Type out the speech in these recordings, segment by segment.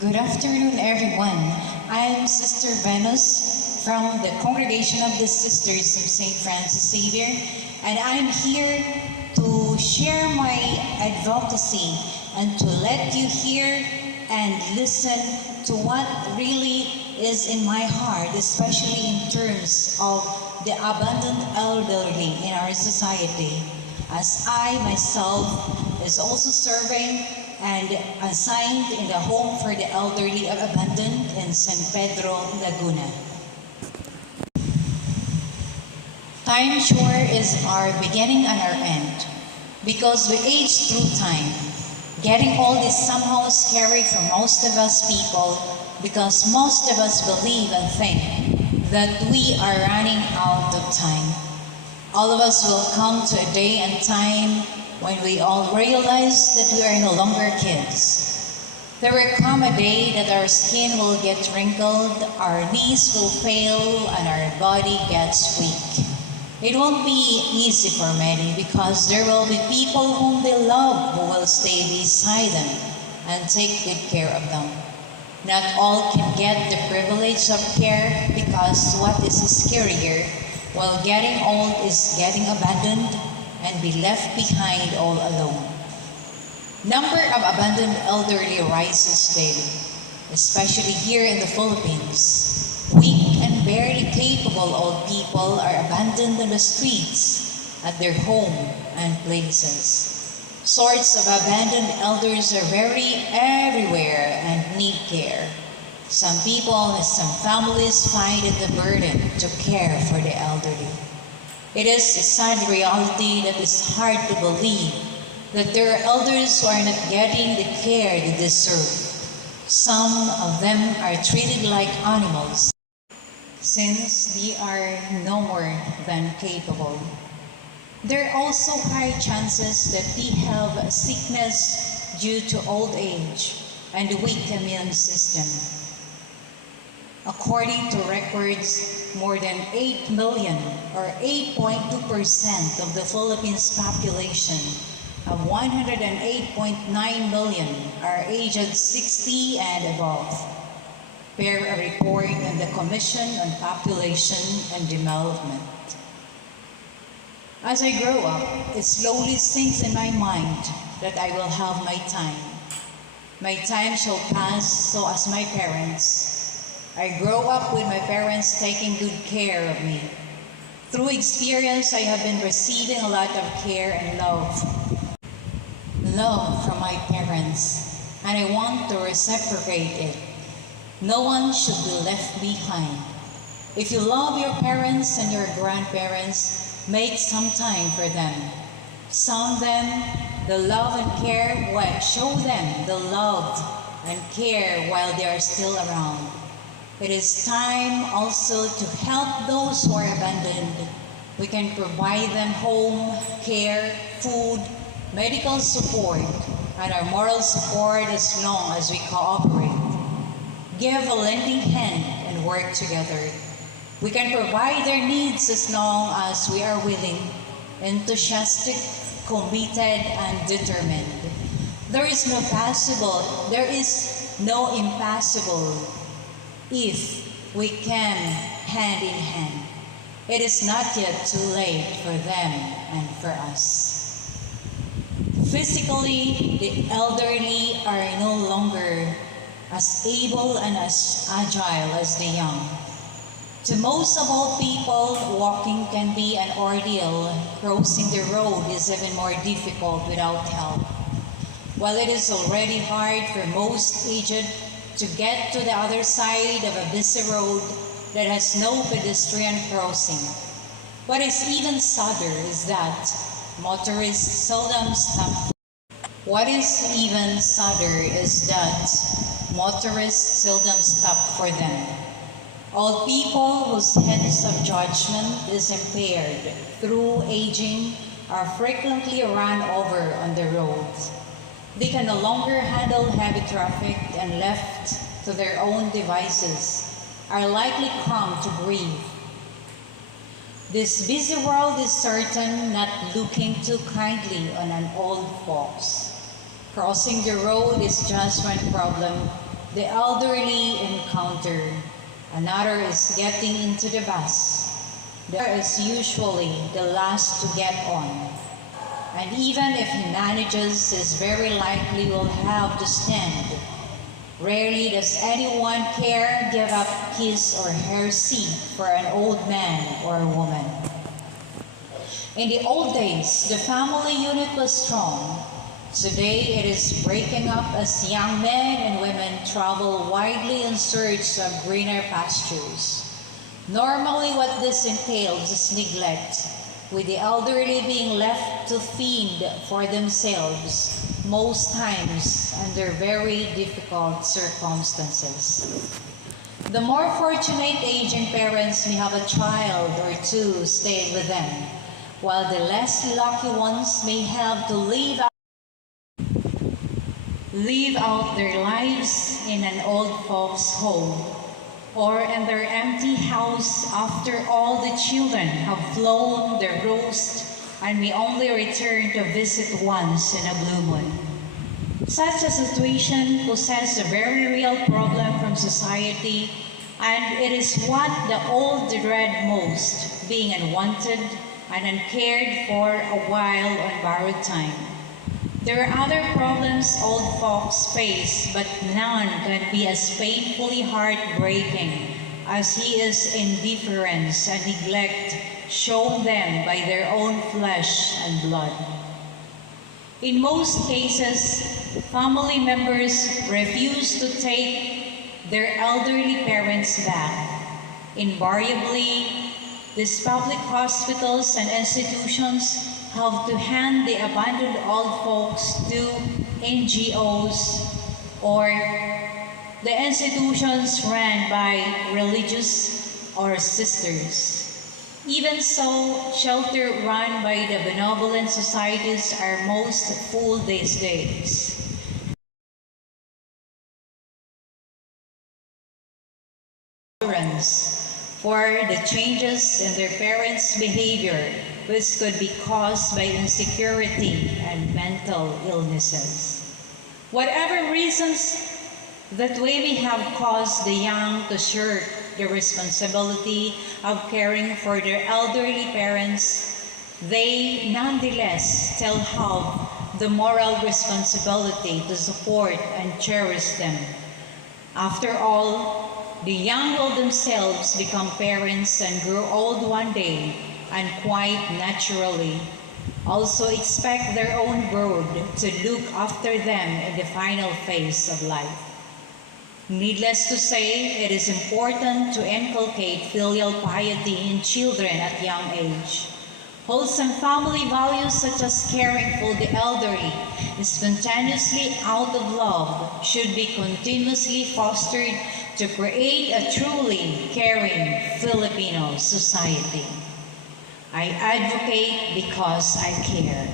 Good afternoon, everyone. I'm Sister Venus from the Congregation of the Sisters of St. Francis Xavier, and I'm here to share my advocacy and to let you hear and listen to what really is in my heart, especially in terms of the abandoned elderly in our society, as I myself is also serving and assigned in the Home for the Elderly of Abandoned in San Pedro, Laguna. Time sure is our beginning and our end, because we age through time. Getting old is somehow scary for most of us people, because most of us believe and think that we are running out of time. All of us will come to a day and time when we all realize that we are no longer kids. There will come a day that our skin will get wrinkled, our knees will fail, and our body gets weak. It won't be easy for many because there will be people whom they love who will stay beside them and take good care of them. Not all can get the privilege of care because what is scarier while getting old is getting abandoned and be left behind all alone. Number of abandoned elderly rises daily, especially here in the Philippines. Weak and barely capable old people are abandoned on the streets, at their home and places. Sorts of abandoned elders are very everywhere and need care. Some people and some families find it a burden to care for the elderly. It is a sad reality that is hard to believe that there are elders who are not getting the care they deserve. Some of them are treated like animals since they are no more than capable. There are also high chances that they have a sickness due to old age and a weak immune system. According to records, more than 8 million or 8.2% of the Philippines population of 108.9 million are aged 60 and above, per a report on the Commission on Population and Development. As I grow up, it slowly sinks in my mind that I will have my time. My time shall pass so as my parents. I grow up with my parents taking good care of me. Through experience, I have been receiving a lot of care and love. Love from my parents, and I want to reciprocate it. No one should be left behind. If you love your parents and your grandparents, make some time for them. Show them the love and care show them the love and care while they are still around. It is time also to help those who are abandoned. We can provide them home, care, food, medical support, and our moral support as long as we cooperate. Give a lending hand and work together. We can provide their needs as long as we are willing, enthusiastic, committed, and determined. There is no impossible if we can hand in hand. It is not yet too late for them and for us. Physically, the elderly are no longer as able and as agile as the young. To most of all people, walking can be an ordeal. Crossing the road is even more difficult without help. While it is already hard for most aged to get to the other side of a busy road that has no pedestrian crossing. What is even sadder is that motorists seldom stop. What is even sadder is that motorists seldom stop for them. Old people whose sense of judgment is impaired through aging are frequently run over on the roads. They can no longer handle heavy traffic and left to their own devices are likely come to grief. This busy world is certain not looking too kindly on an old folks. Crossing the road is just one problem. the elderly encounter. Another is getting into the bus. There is usually the last to get on. And even if he manages, is very likely will have to stand. Rarely does anyone care give up his or her seat for an old man or a woman. In the old days, the family unit was strong. Today, it is breaking up as young men and women travel widely in search of greener pastures. Normally, what this entails is neglect, with the elderly being left to fend for themselves, most times under very difficult circumstances. The more fortunate aging parents may have a child or two staying with them, while the less lucky ones may have to live out their lives in an old folks' home or in their empty house after all the children have flown their roost and may only return to visit once in a blue moon. Such a situation poses a very real problem from society, and it is what the old dread most, being unwanted and uncared for a while on borrowed time. There are other problems old folks face, but none can be as painfully heartbreaking as is indifference and neglect shown them by their own flesh and blood. In most cases, family members refuse to take their elderly parents back. Invariably, these public hospitals and institutions have to hand the abandoned old folks to NGOs or the institutions run by religious or sisters. Even so, shelters run by the benevolent societies are most full these days. For the changes in their parents' behavior, which could be caused by insecurity and mental illnesses. Whatever reasons that we may have caused the young to shirk the responsibility of caring for their elderly parents, they nonetheless still have the moral responsibility to support and cherish them. After all, the young will themselves become parents and grow old one day, and quite naturally also expect their own brood to look after them in the final phase of life. Needless to say, it is important to inculcate filial piety in children at young age. Wholesome family values such as caring for the elderly spontaneously out of love should be continuously fostered to create a truly caring Filipino society. I advocate because I care.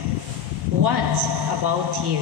What about you?